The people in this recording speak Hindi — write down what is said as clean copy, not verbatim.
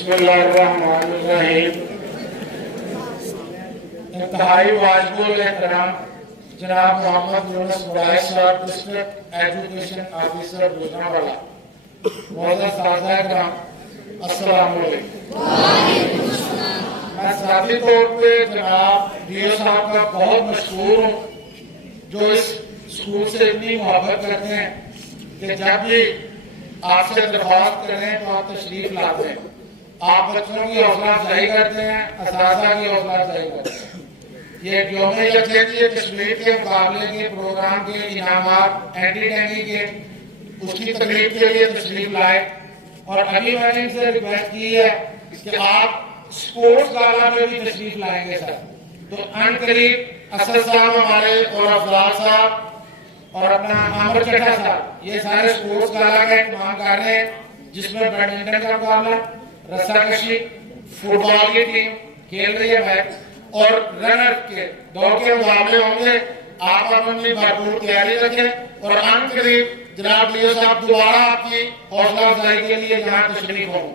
बिस्मिल्लाहिर्रहमानिर्रहीम। इंतहाई वाजिबुल एहतराम जनाब मोहम्मद यूनुस मुराद साहब, डिस्ट्रिक्ट एजुकेशन ऑफिसर गुजरांवाला, मोअज़्ज़ज़ साज़ा-ए-किराम, अस्सलाम वालेकुम। मैं ज़ाती तौर पे जनाब डीओ साहब का बहुत मशहूर हूँ, जो इस स्कूल से इतनी मोहब्बत करते हैं कि जब भी आपसे दरख्वास्त करें तो आप तशरीफ लाते हैं। आप बच्चों की हौसला अफजाई करते हैं, असातिज़ा की हौसला अफजाई करते हैं। ये यौम यकजहती कश्मीर के मुकाबले के प्रोग्राम के इनामात एंटी टैंकी के उसकी तकलीफ के लिए तशरीफ लाए, और अभी मैंने इनसे रिक्वेस्ट की है कि आप स्पोर्ट्स गाला में भी तशरीफ लाएंगे सर। तो अन करीब असद साहब हमारे और अफजाल साहब और अपना आमिर चड्ढा साहब, ये सारे स्पोर्ट्स गाला का इंतजाम कर रहे हैं, जिसमें बैडमिंटन का मुकाबला, रस्साकशी, फुटबॉल की टीम खेल रही है मैच, और रनर के दौड़ के मुकाबले होंगे। आप अपनी भरपूर तैयारी रखें और अन करीब जनाब डीओ साहब दोबारा आपकी हौसला अफजाई के लिए यहाँ तशरीफ हों।